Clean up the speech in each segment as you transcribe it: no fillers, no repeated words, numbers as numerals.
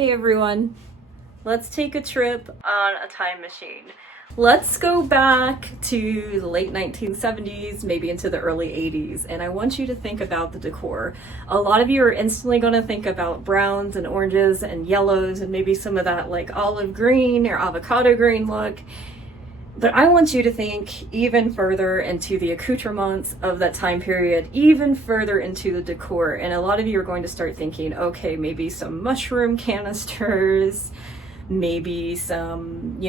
Hey everyone, let's take a trip on a time machine. Let's go back to the late 1970s, maybe into the early 80s, and I want you to think about the decor. A lot of you are instantly going to think about browns and oranges and yellows and maybe some of that like olive green or avocado green look. But I want you to think even further into the accoutrements of that time period, even further into the decor. And a lot of you are going to start thinking, okay, maybe some mushroom canisters, maybe some,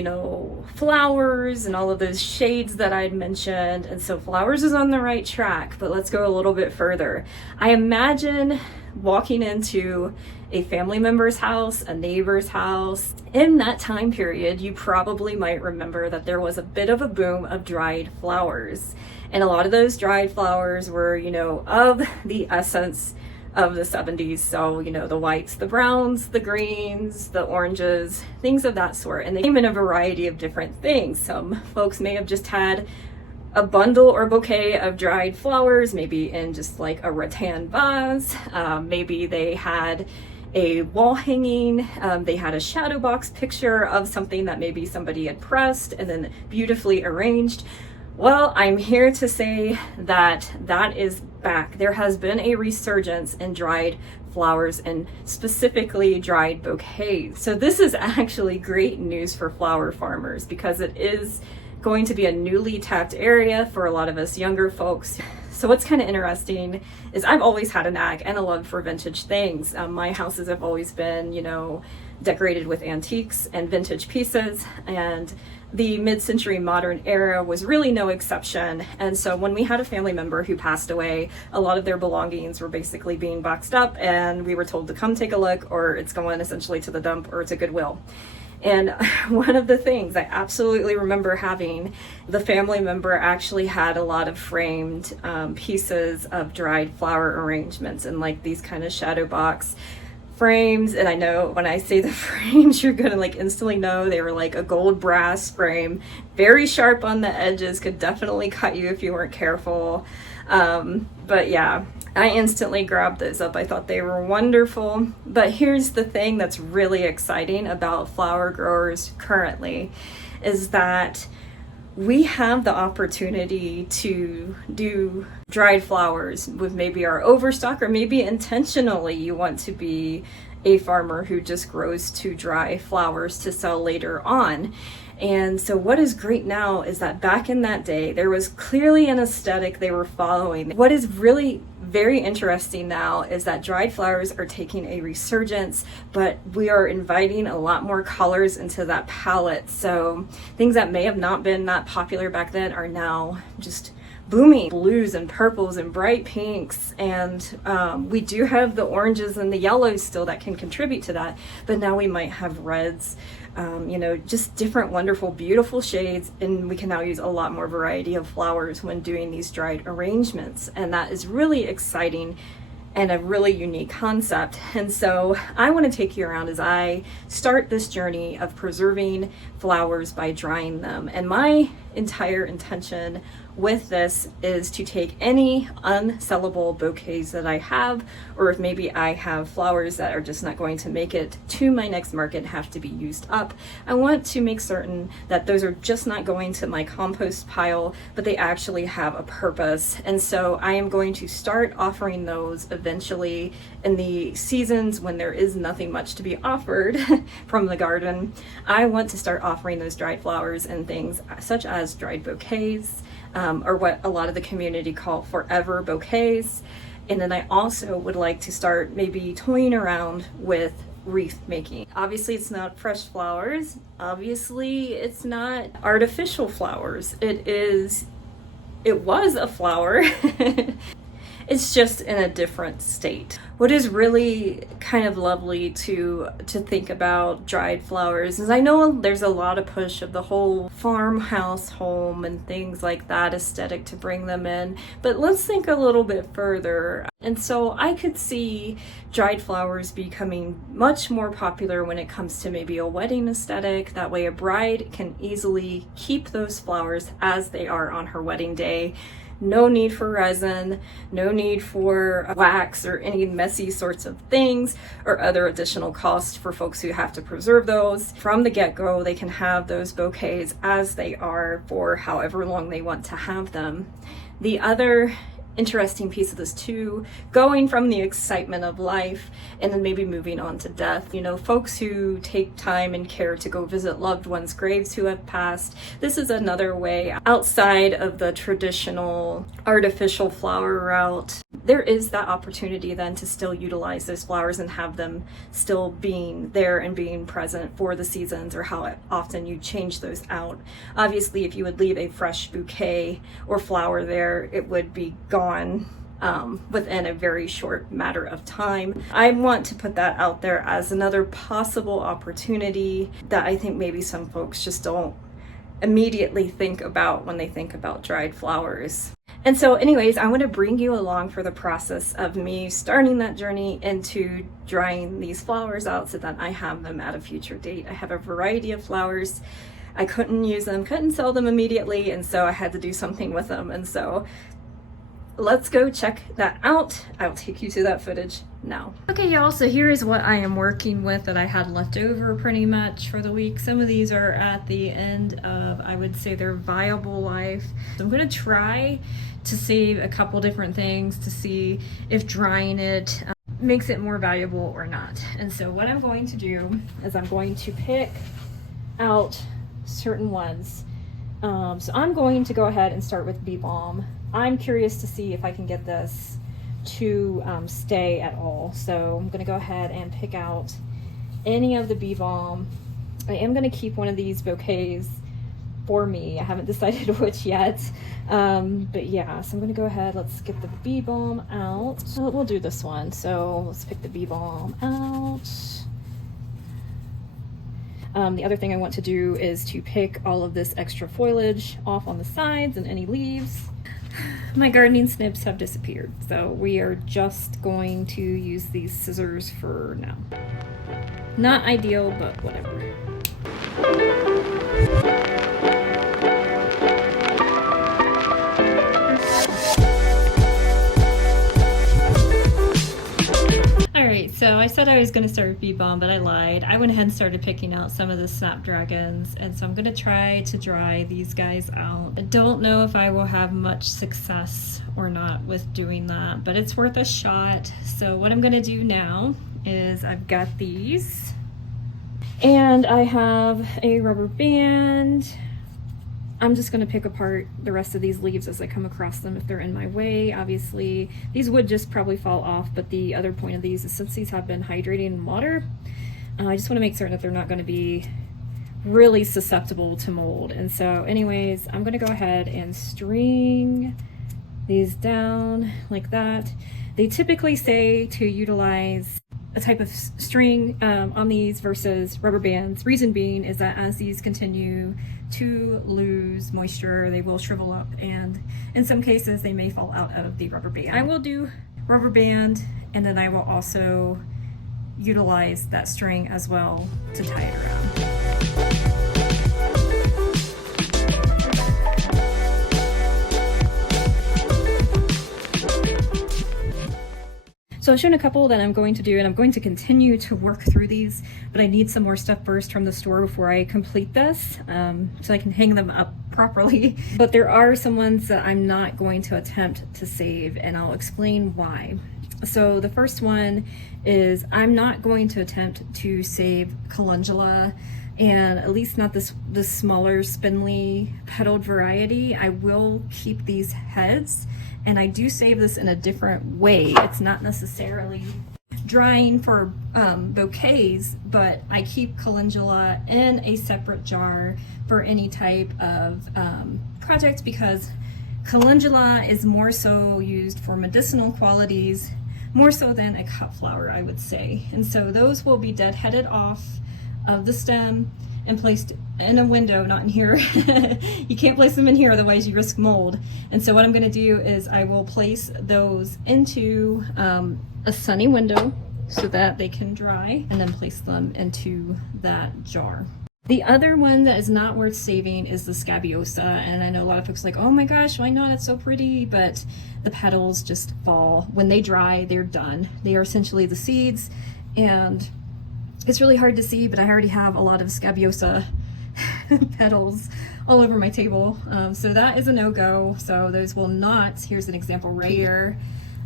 flowers and all of those shades that I'd mentioned. And so flowers is on the right track, but let's go a little bit further. I imagine walking into a family member's house, a neighbor's house. In that time period, you probably might remember that there was a bit of a boom of dried flowers. And a lot of those dried flowers were, of the essence of the 70s. So, the whites, the browns, the greens, the oranges, things of that sort. And they came in a variety of different things. Some folks may have just had a bundle or bouquet of dried flowers, maybe in just like a rattan vase. Maybe they had a wall hanging, they had a shadow box picture of something that maybe somebody had pressed and then beautifully arranged. Well, I'm here to say that that is back. There has been a resurgence in dried flowers and specifically dried bouquets. So this is actually great news for flower farmers because it is going to be a newly tapped area for a lot of us younger folks. So what's kind of interesting is I've always had a knack and a love for vintage things. My houses have always been, decorated with antiques and vintage pieces, and the mid-century modern era was really no exception. And so when we had a family member who passed away, a lot of their belongings were basically being boxed up and we were told to come take a look, or it's going essentially to the dump or to Goodwill. And one of the things I absolutely remember having, the family member actually had a lot of framed pieces of dried flower arrangements and like these kind of shadow box frames. And I know when I say the frames, you're gonna like instantly know they were like a gold brass frame, very sharp on the edges, could definitely cut you if you weren't careful. But yeah, I instantly grabbed those up. I thought they were wonderful. But here's the thing that's really exciting about flower growers currently is that we have the opportunity to do dried flowers with maybe our overstock, or maybe intentionally you want to be a farmer who just grows to dry flowers to sell later on. And so what is great now is that back in that day, there was clearly an aesthetic they were following. What is really very interesting now is that dried flowers are taking a resurgence, but we are inviting a lot more colors into that palette. So things that may have not been that popular back then are now just booming. Blues and purples and bright pinks, and we do have the oranges and the yellows still that can contribute to that, but now we might have reds, just different wonderful beautiful shades, and we can now use a lot more variety of flowers when doing these dried arrangements, and that is really exciting and a really unique concept. And so I want to take you around as I start this journey of preserving flowers by drying them. And my entire intention with this is to take any unsellable bouquets that I have, or if maybe I have flowers that are just not going to make it to my next market, have to be used up. I want to make certain that those are just not going to my compost pile, but they actually have a purpose. And so I am going to start offering those eventually in the seasons when there is nothing much to be offered from the garden. I want to start offering those dried flowers and things such as dried bouquets, or what a lot of the community call forever bouquets. And then I also would like to start maybe toying around with wreath making. Obviously it's not fresh flowers. Obviously it's not artificial flowers. It was a flower. It's just in a different state. What is really kind of lovely to think about dried flowers is I know there's a lot of push of the whole farmhouse home and things like that aesthetic to bring them in, but let's think a little bit further. And so I could see dried flowers becoming much more popular when it comes to maybe a wedding aesthetic. That way a bride can easily keep those flowers as they are on her wedding day. No need for resin, no need for wax or any messy sorts of things or other additional costs for folks who have to preserve those. From the get-go, they can have those bouquets as they are for however long they want to have them. The other interesting piece of this too, going from the excitement of life and then maybe moving on to death. You know, folks who take time and care to go visit loved ones' graves who have passed, this is another way outside of the traditional artificial flower route. There is that opportunity then to still utilize those flowers and have them still being there and being present for the seasons or how often you change those out. Obviously, if you would leave a fresh bouquet or flower there, it would be gone within a very short matter of time. I want to put that out there as another possible opportunity that I think maybe some folks just don't immediately think about when they think about dried flowers. And so anyways, I want to bring you along for the process of me starting that journey into drying these flowers out so that I have them at a future date. I have a variety of flowers. I couldn't use them, couldn't sell them immediately, and so I had to do something with them. And so let's go check that out. I will take you to that footage now. Okay, y'all, so here is what I am working with that I had left over pretty much for the week. Some of these are at the end of, I would say, their viable life. So I'm gonna try to save a couple different things to see if drying it makes it more valuable or not. And so what I'm going to do is I'm going to pick out certain ones. So I'm going to go ahead and start with Bee Balm. I'm curious to see if I can get this to stay at all. So I'm gonna go ahead and pick out any of the Bee Balm. I am gonna keep one of these bouquets for me. I haven't decided which yet. But yeah, so I'm gonna go ahead, let's get the Bee Balm out. We'll do this one. So let's pick the Bee Balm out. The other thing I want to do is to pick all of this extra foliage off on the sides and any leaves. My gardening snips have disappeared, so we are just going to use these scissors for now. Not ideal, but whatever. Alright, so I said I was going to start with Bee Balm, but I lied. I went ahead and started picking out some of the snapdragons, and so I'm going to try to dry these guys out. I don't know if I will have much success or not with doing that, but it's worth a shot. So what I'm going to do now is I've got these, and I have a rubber band. I'm just going to pick apart the rest of these leaves as I come across them if they're in my way. Obviously, these would just probably fall off, but the other point of these is since these have been hydrated in water, I just want to make certain that they're not going to be really susceptible to mold. And so anyways, I'm going to go ahead and string these down like that. They typically say to utilize a type of string on these versus rubber bands. Reason being is that as these continue to lose moisture, they will shrivel up, and in some cases they may fall out of the rubber band. I will do rubber band, and then I will also utilize that string as well to tie it around. So I've shown a couple that I'm going to do, and I'm going to continue to work through these, but I need some more stuff first from the store before I complete this, so I can hang them up properly. But there are some ones that I'm not going to attempt to save, and I'll explain why. So the first one is I'm not going to attempt to save calendula, and at least not this smaller spindly petaled variety. I will keep these heads, and I do save this in a different way. It's not necessarily drying for bouquets, but I keep calendula in a separate jar for any type of project, because calendula is more so used for medicinal qualities, more so than a cut flower, I would say. And so those will be deadheaded off of the stem and placed in a window, not in here. You can't place them in here, otherwise you risk mold. And so what I'm going to do is I will place those into a sunny window so that they can dry, and then place them into that jar. The other one that is not worth saving is the scabiosa, and I know a lot of folks are like, oh my gosh, why not? It's so pretty, but the petals just fall. When they dry, they're done. They are essentially the seeds, and it's really hard to see, but I already have a lot of scabiosa petals all over my table. So that is a no-go. So those will not, here's an example right here.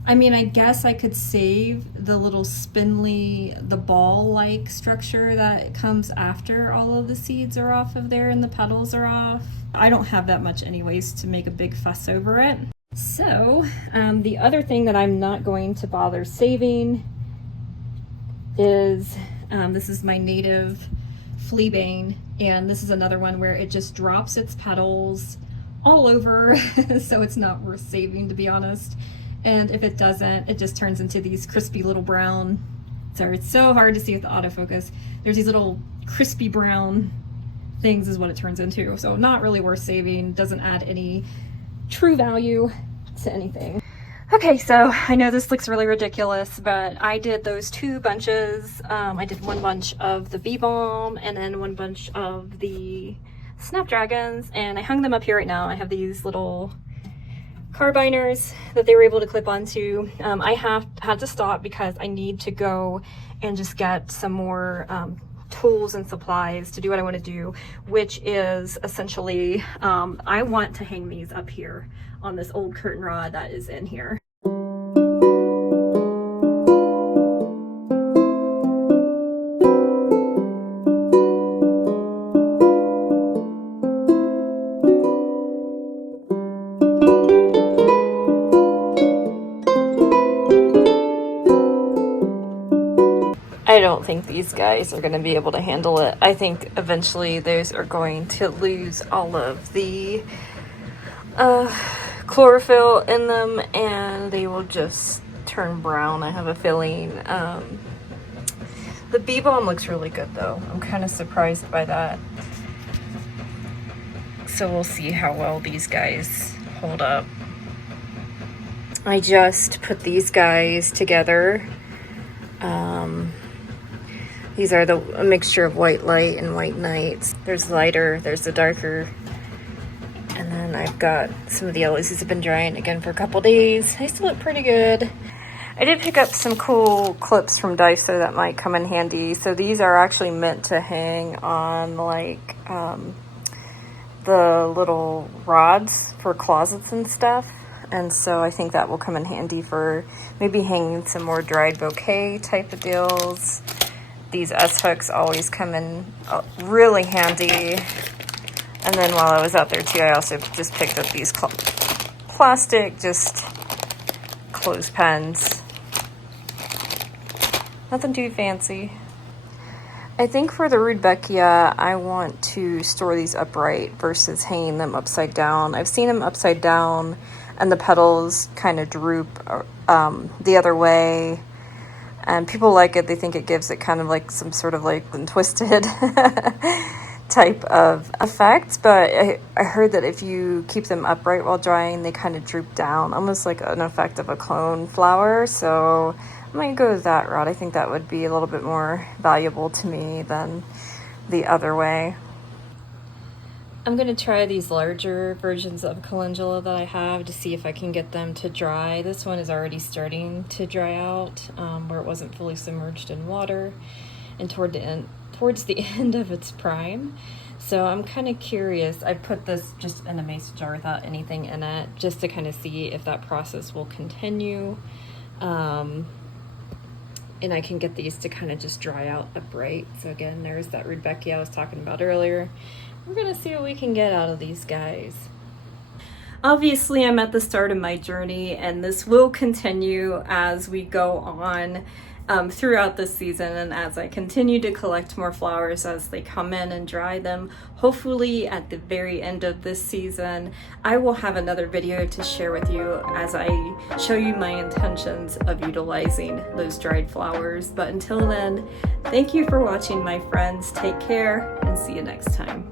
I mean, I guess I could save the little spindly, the ball-like structure that comes after all of the seeds are off of there and the petals are off. I don't have that much anyways to make a big fuss over it. So the other thing that I'm not going to bother saving is, this is my native fleabane, and this is another one where it just drops its petals all over, so it's not worth saving, to be honest. And if it doesn't, it just turns into these crispy little brown, sorry, it's so hard to see with the autofocus. There's these little crispy brown things is what it turns into. So not really worth saving, doesn't add any true value to anything. Okay, so I know this looks really ridiculous, but I did those two bunches. I did one bunch of the bee balm and then one bunch of the snapdragons, and I hung them up here right now. I have these little carbiners that they were able to clip onto. I had to stop because I need to go and just get some more tools and supplies to do what I want to do, which is essentially I want to hang these up here on this old curtain rod that is in here. I don't think these guys are going to be able to handle it. I think eventually those are going to lose all of the chlorophyll in them and they will just turn brown. I have a feeling. The bee balm looks really good though. I'm kind of surprised by that. So we'll see how well these guys hold up. I just put these guys together. These are a mixture of white light and white nights. There's lighter, there's the darker. And then I've got some of the yellows. These have been drying again for a couple days. They still look pretty good. I did pick up some cool clips from Daiso that might come in handy. So these are actually meant to hang on like the little rods for closets and stuff. And so I think that will come in handy for maybe hanging some more dried bouquet type of deals. These S-hooks always come in really handy. And then while I was out there too, I also just picked up these plastic, just clothespins. Nothing too fancy. I think for the Rudbeckia, I want to store these upright versus hanging them upside down. I've seen them upside down and the petals kind of droop the other way. And people like it. They think it gives it kind of like some sort of like twisted type of effect. But I heard that if you keep them upright while drying, they kind of droop down, almost like an effect of a clone flower. So I might go with that route. I think that would be a little bit more valuable to me than the other way. I'm going to try these larger versions of calendula that I have to see if I can get them to dry. This one is already starting to dry out where it wasn't fully submerged in water and towards the end of its prime. So I'm kind of curious. I put this just in a mason jar without anything in it just to kind of see if that process will continue. And I can get these to kind of just dry out upright. So again, there's that Rudbeckia I was talking about earlier. We're gonna see what we can get out of these guys. Obviously, I'm at the start of my journey, and this will continue as we go on throughout this season, and as I continue to collect more flowers as they come in and dry them. Hopefully at the very end of this season, I will have another video to share with you as I show you my intentions of utilizing those dried flowers. But until then, thank you for watching, my friends. Take care and see you next time.